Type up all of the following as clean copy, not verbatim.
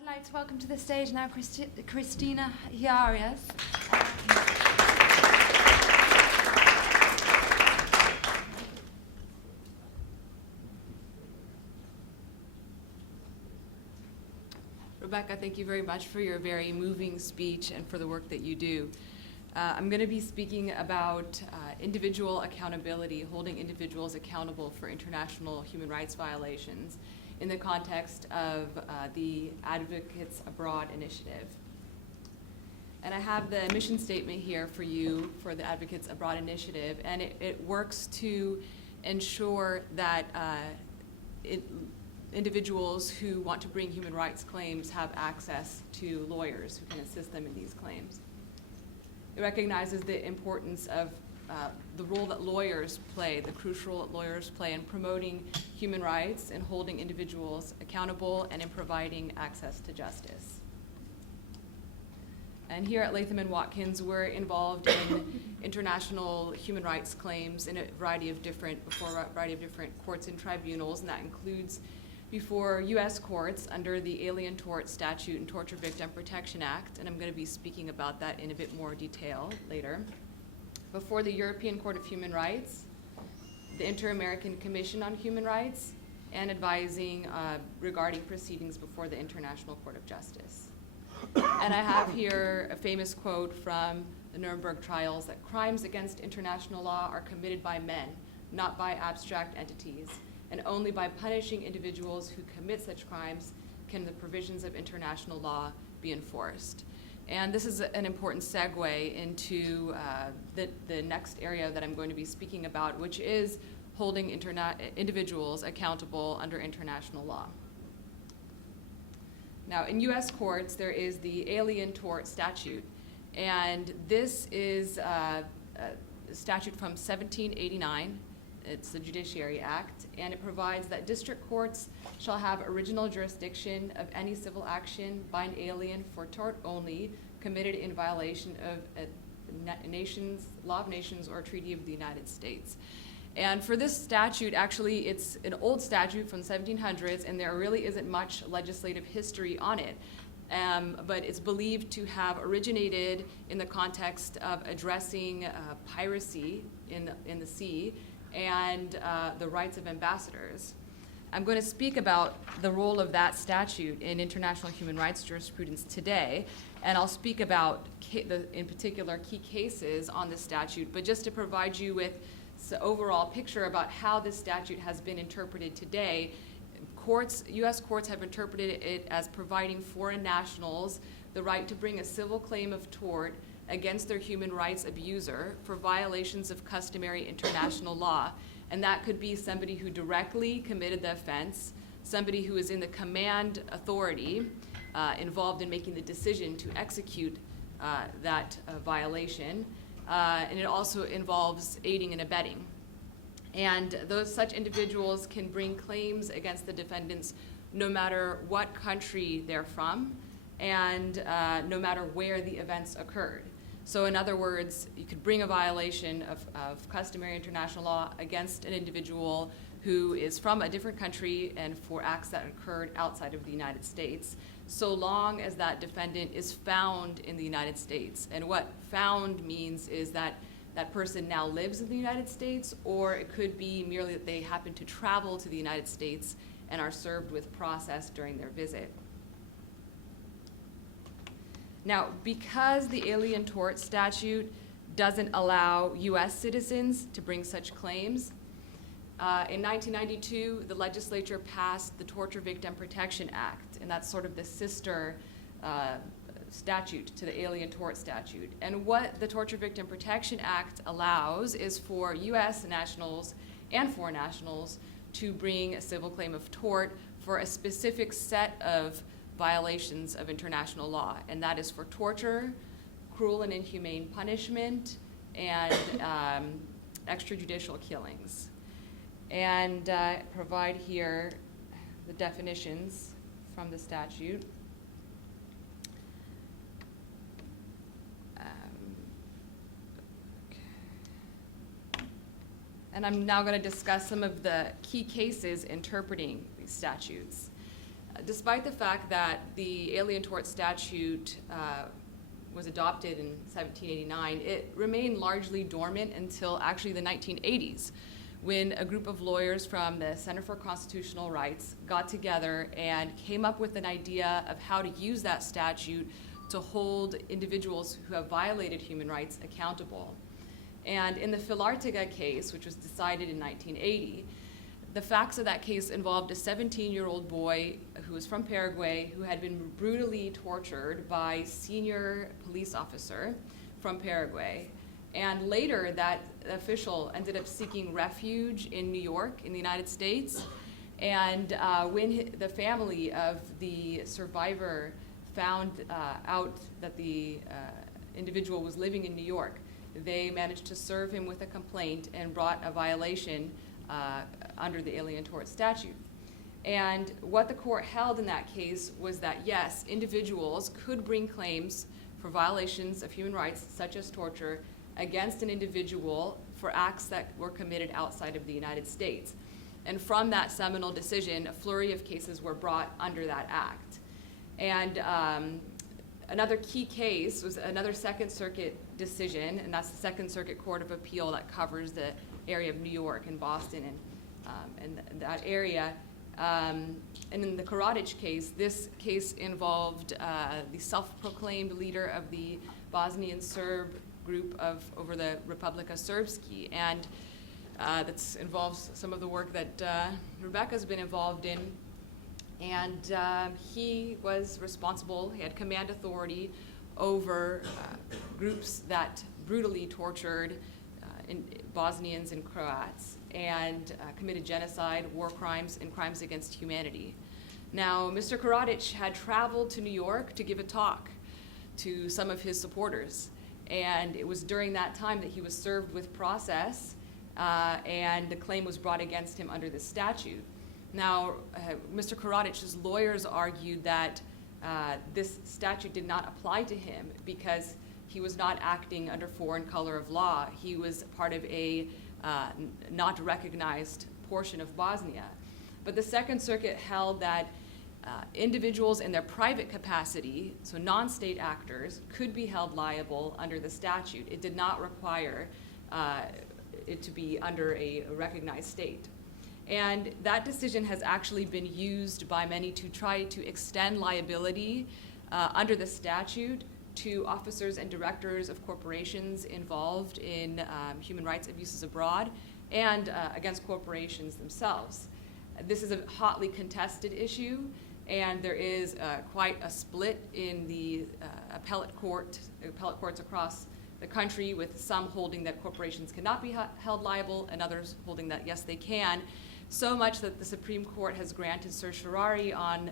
I'd like to welcome to the stage now Christina Hioureas. Rebecca, thank you very much for your very moving speech and for the work that you do. I'm going to be speaking about individual accountability, holding individuals accountable for international human rights violations in the context of the Advocates Abroad initiative. And I have the mission statement here for you for the Advocates Abroad initiative, and it works to ensure that individuals who want to bring human rights claims have access to lawyers who can assist them in these claims. It recognizes the importance of the role that lawyers play, the crucial role that lawyers play in promoting human rights and holding individuals accountable and in providing access to justice. And here at Latham and Watkins, we're involved in international human rights claims in before a variety of different courts and tribunals, and that includes before U.S. courts under the Alien Tort Statute and Torture Victim Protection Act, and I'm going to be speaking about that in a bit more detail later. Before the European Court of Human Rights, the Inter-American Commission on Human Rights, and advising regarding proceedings before the International Court of Justice. And I have here a famous quote from the Nuremberg trials that crimes against international law are committed by men, not by abstract entities. And only by punishing individuals who commit such crimes can the provisions of international law be enforced. And this is an important segue into the next area that I'm going to be speaking about, which is holding individuals accountable under international law. Now, in U.S. courts, there is the Alien Tort Statute, and this is a statute from 1789. It's the Judiciary Act, and it provides that district courts shall have original jurisdiction of any civil action by an alien for tort only committed in violation of a law of nations or a treaty of the United States. And for this statute, actually, it's an old statute from the 1700s, and there really isn't much legislative history on it. But it's believed to have originated in the context of addressing piracy in the sea and the rights of ambassadors. I'm going to speak about the role of that statute in international human rights jurisprudence today, and I'll speak about, in particular, key cases on this statute, but just to provide you with the overall picture about how this statute has been interpreted today, U.S. courts have interpreted it as providing foreign nationals the right to bring a civil claim of tort against their human rights abuser for violations of customary international law. And that could be somebody who directly committed the offense, somebody who is in the command authority involved in making the decision to execute that violation. And it also involves aiding and abetting. And such individuals can bring claims against the defendants no matter what country they're from and no matter where the events occurred. So in other words, you could bring a violation of customary international law against an individual who is from a different country and for acts that occurred outside of the United States, so long as that defendant is found in the United States. And what found means is that that person now lives in the United States, or it could be merely that they happen to travel to the United States and are served with process during their visit. Now, because the Alien Tort Statute doesn't allow U.S. citizens to bring such claims, in 1992, the legislature passed the Torture Victim Protection Act, and that's sort of the sister statute to the Alien Tort Statute. And what the Torture Victim Protection Act allows is for U.S. nationals and foreign nationals to bring a civil claim of tort for a specific set of violations of international law, and that is for torture, cruel and inhumane punishment, and extrajudicial killings. And provide here the definitions from the statute. And I'm now going to discuss some of the key cases interpreting these statutes. Despite the fact that the Alien Tort Statute was adopted in 1789, it remained largely dormant until actually the 1980s, when a group of lawyers from the Center for Constitutional Rights got together and came up with an idea of how to use that statute to hold individuals who have violated human rights accountable. And in the Filartiga case, which was decided in 1980, the facts of that case involved a 17-year-old boy who was from Paraguay who had been brutally tortured by a senior police officer from Paraguay. And later, that official ended up seeking refuge in New York, in the United States. And when the family of the survivor found out that the individual was living in New York, they managed to serve him with a complaint and brought a violation under the Alien Tort Statute. And what the court held in that case was that, yes, individuals could bring claims for violations of human rights, such as torture, against an individual for acts that were committed outside of the United States. And from that seminal decision, a flurry of cases were brought under that act. And another key case was another Second Circuit decision, and that's the Second Circuit Court of Appeal that covers the area of New York and Boston and that area. And in the Karadzic case, this case involved the self-proclaimed leader of the Bosnian Serb group over the Republika Srpski, and that involves some of the work that Rebecca's been involved in. And he was responsible, he had command authority over groups that brutally tortured Bosnians and Croats and committed genocide, war crimes, and crimes against humanity. Now, Mr. Karadzic had traveled to New York to give a talk to some of his supporters. And it was during that time that he was served with process, and the claim was brought against him under this statute. Now, Mr. Karadzic's lawyers argued that this statute did not apply to him because he was not acting under foreign color of law. He was part of a not recognized portion of Bosnia. But the Second Circuit held that individuals in their private capacity, so non-state actors, could be held liable under the statute. It did not require it to be under a recognized state. And that decision has actually been used by many to try to extend liability under the statute to officers and directors of corporations involved in human rights abuses abroad and against corporations themselves. This is a hotly contested issue, and there is quite a split in the appellate courts across the country, with some holding that corporations cannot be held liable and others holding that yes, they can. So much that the Supreme Court has granted certiorari on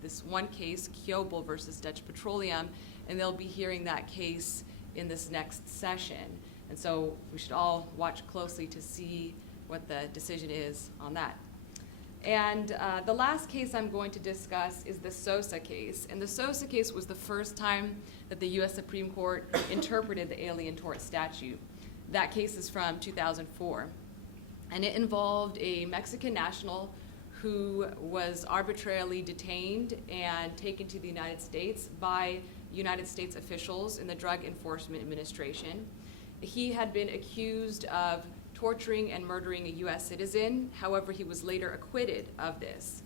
this one case, Kiobel versus Dutch Petroleum, and they'll be hearing that case in this next session. And so we should all watch closely to see what the decision is on that. And the last case I'm going to discuss is the Sosa case. And the Sosa case was the first time that the US Supreme Court interpreted the Alien Tort Statute. That case is from 2004. And it involved a Mexican national who was arbitrarily detained and taken to the United States by United States officials in the Drug Enforcement Administration. He had been accused of torturing and murdering a US citizen. However, he was later acquitted of this.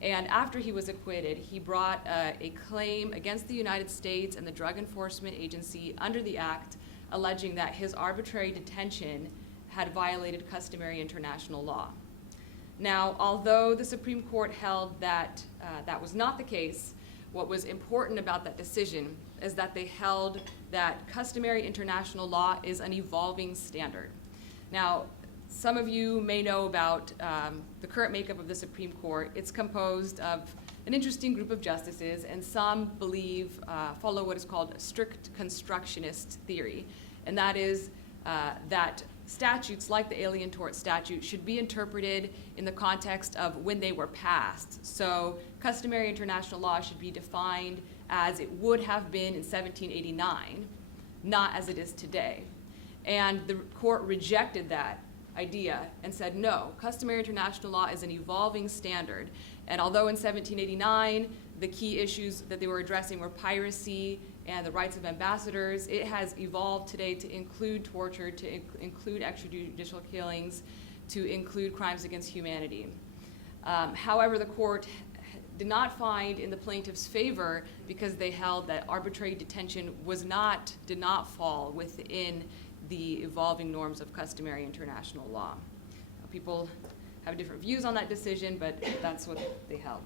And after he was acquitted, he brought a claim against the United States and the Drug Enforcement Agency under the act, alleging that his arbitrary detention had violated customary international law. Now, although the Supreme Court held that that was not the case, what was important about that decision is that they held that customary international law is an evolving standard. Now, some of you may know about the current makeup of the Supreme Court. It's composed of an interesting group of justices, and some believe, follow what is called strict constructionist theory, and that is that statutes like the Alien Tort Statute should be interpreted in the context of when they were passed. So customary international law should be defined as it would have been in 1789, not as it is today. And the court rejected that idea and said, no, customary international law is an evolving standard, And although in 1789, the key issues that they were addressing were piracy and the rights of ambassadors, it has evolved today to include torture, to include extrajudicial killings, to include crimes against humanity. However, the court did not find in the plaintiff's favor because they held that arbitrary detention did not fall within the evolving norms of customary international law. People have different views on that decision, but that's what they held.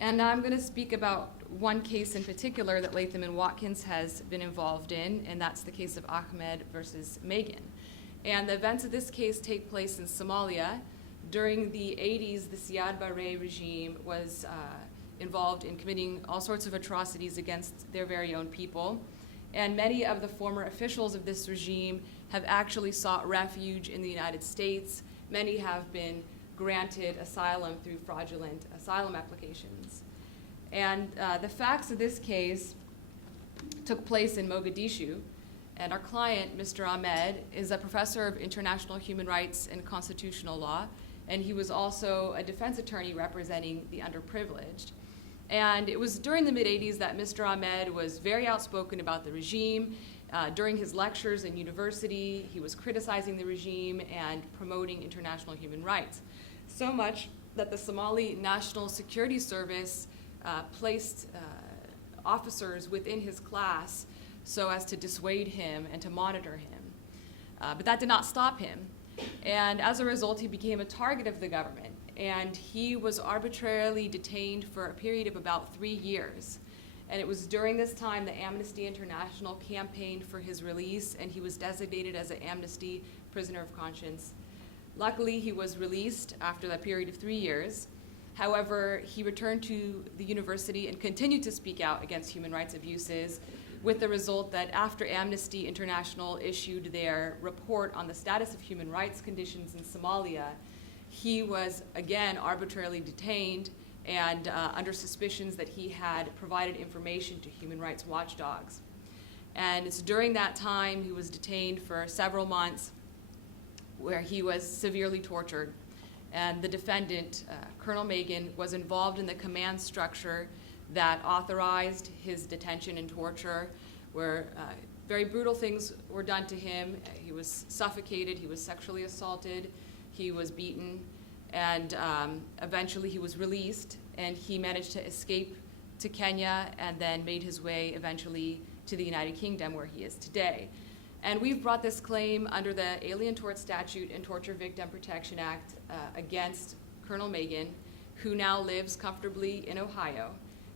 And now I'm going to speak about one case in particular that Latham and Watkins has been involved in, and that's the case of Ahmed versus Megan. And the events of this case take place in Somalia. During the 80s, the Siad Barre regime was involved in committing all sorts of atrocities against their very own people. And many of the former officials of this regime have actually sought refuge in the United States. Many have been granted asylum through fraudulent asylum applications. And the facts of this case took place in Mogadishu. And our client, Mr. Ahmed, is a professor of international human rights and constitutional law. And he was also a defense attorney representing the underprivileged. And it was during the mid-'80s that Mr. Ahmed was very outspoken about the regime. During his lectures in university, he was criticizing the regime and promoting international human rights. So much that the Somali National Security Service placed officers within his class so as to dissuade him and to monitor him. But that did not stop him. And as a result, he became a target of the government. And he was arbitrarily detained for a period of about 3 years. And it was during this time that Amnesty International campaigned for his release, and he was designated as an Amnesty prisoner of conscience. Luckily, he was released after that period of 3 years. However, he returned to the university and continued to speak out against human rights abuses, with the result that after Amnesty International issued their report on the status of human rights conditions in Somalia, he was again arbitrarily detained and under suspicions that he had provided information to human rights watchdogs. And it's during that time he was detained for several months where he was severely tortured. And the defendant, Colonel Megan, was involved in the command structure that authorized his detention and torture, where very brutal things were done to him. He was suffocated, he was sexually assaulted, he was beaten, and eventually he was released, and he managed to escape to Kenya and then made his way eventually to the United Kingdom, where he is today. And we've brought this claim under the Alien Tort Statute and Torture Victim Protection Act against Colonel Megan, who now lives comfortably in Ohio.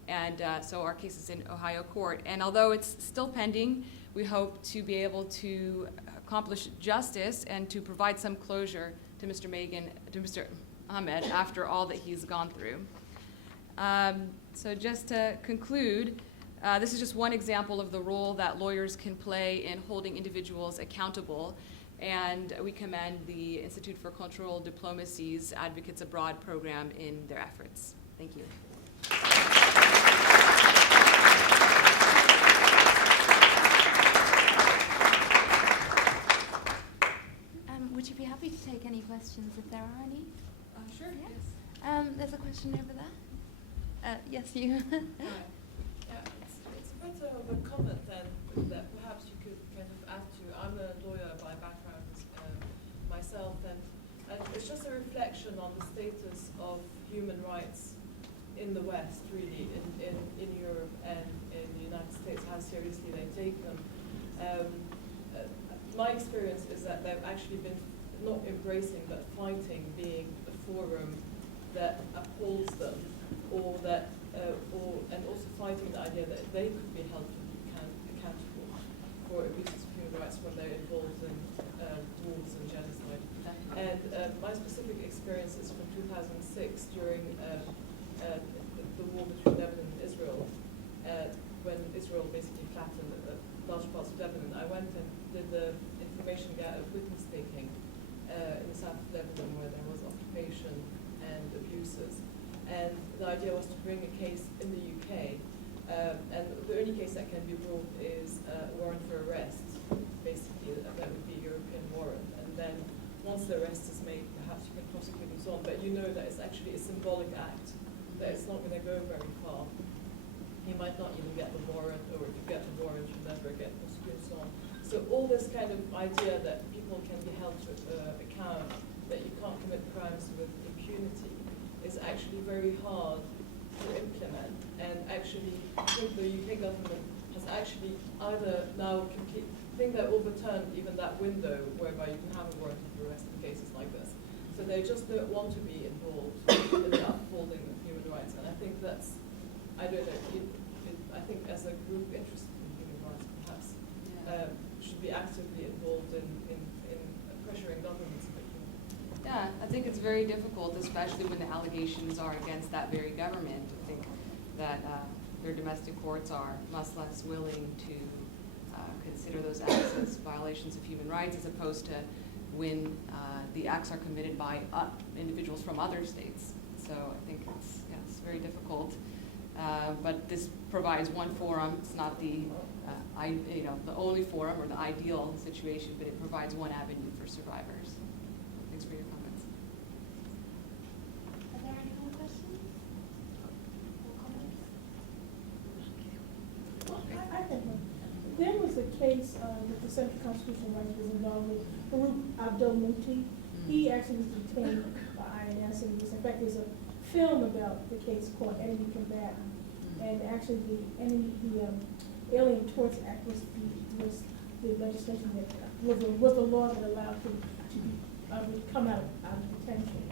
And so our case is in Ohio court. And although it's still pending, we hope to be able to accomplish justice and to provide some closure to Mr. Ahmed after all that he's gone through. So just to conclude, this is just one example of the role that lawyers can play in holding individuals accountable. And we commend the Institute for Cultural Diplomacy's Advocates Abroad program in their efforts. Thank you. Would you be happy to take any questions if there are any? Sure, Yeah. yes. There's a question over there. Yes, you. Yeah, it's a bit of a comment then that perhaps you could kind of add to. I'm a lawyer by background myself, and it's just a reflection on the status of human rights in the West, really, in Europe and in the United States, how seriously they take them. My experience is that they've actually been not embracing but fighting being a forum that upholds them, or that, and also fighting the idea that they could be held accountable for abuses of human rights when they're involved in wars and genocide. And my specific experience is from 2006 during the war between Lebanon and Israel, when Israel basically flattened large parts of Lebanon. I went and did the information witness taking in the south of Lebanon, where there was occupation and abuses. And the idea was to bring a case in the UK, and the only case that can be brought is a warrant for arrest, basically. That would be a European warrant. And then once the arrest is made, perhaps you can prosecuting, so on, but you know that it's actually a symbolic act, that it's not going to go very far. He might not even get the warrant, or if you get the warrant, you never get prosecuted, so on. So all this kind of idea that people can be held to account, that you can't commit crimes with impunity, is actually very hard to implement. And actually, I think the UK government has actually either now I think they overturned even that window whereby you can have a warrant of arrest in cases like this. So they just don't want to be involved in the upholding of human rights. And I think that's, I don't know, I think as a group interested in human rights, perhaps, should be actively involved in pressuring governments. Yeah, I think it's very difficult, especially when the allegations are against that very government. I think that their domestic courts are much less willing to consider those acts as violations of human rights, as opposed to when the acts are committed by individuals from other states. So I think it's very difficult. But this provides one forum. It's not the the only forum or the ideal situation, but it provides one avenue for survivors. Thanks for your comments. Are there any more questions or comments? Well, I have one. There was a case that the Center for Constitutional Rights was involved with, Farouk Abdel-Muti. He actually was detained by INS, and in fact, there's a film about the case called Enemy Combatant. And actually, the Alien Torts Act was the legislation that was the law that allowed him to come out of detention.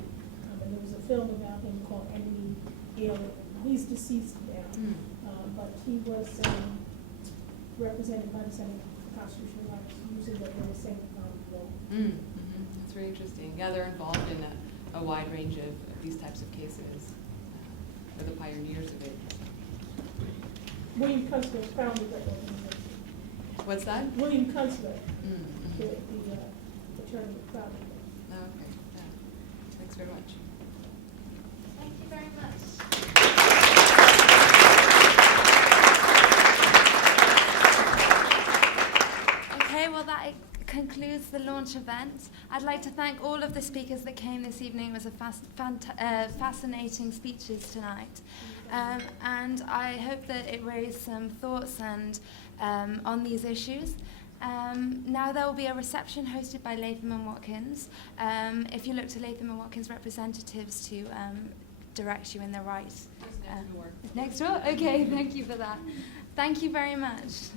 And there was a film about him called Enemy Alien. He's deceased now, but he was represented by the Center for Constitutional Rights using the very same law. That's very interesting. Yeah, they're involved in a wide range of these types of cases. They're the pioneers of it. William Kunstler founded that organization. What's that? William Kunstler, the attorney, founded it. Oh, okay. Yeah. Thanks very much. Thank you very much. Okay, well that concludes the launch event. I'd like to thank all of the speakers that came this evening. It was a fascinating speeches tonight. And I hope that it raised some thoughts and on these issues. Now there will be a reception hosted by Latham and Watkins. If you look to Latham and Watkins representatives to direct you in the right. Just next door. Next door? Okay, thank you for that. Thank you very much.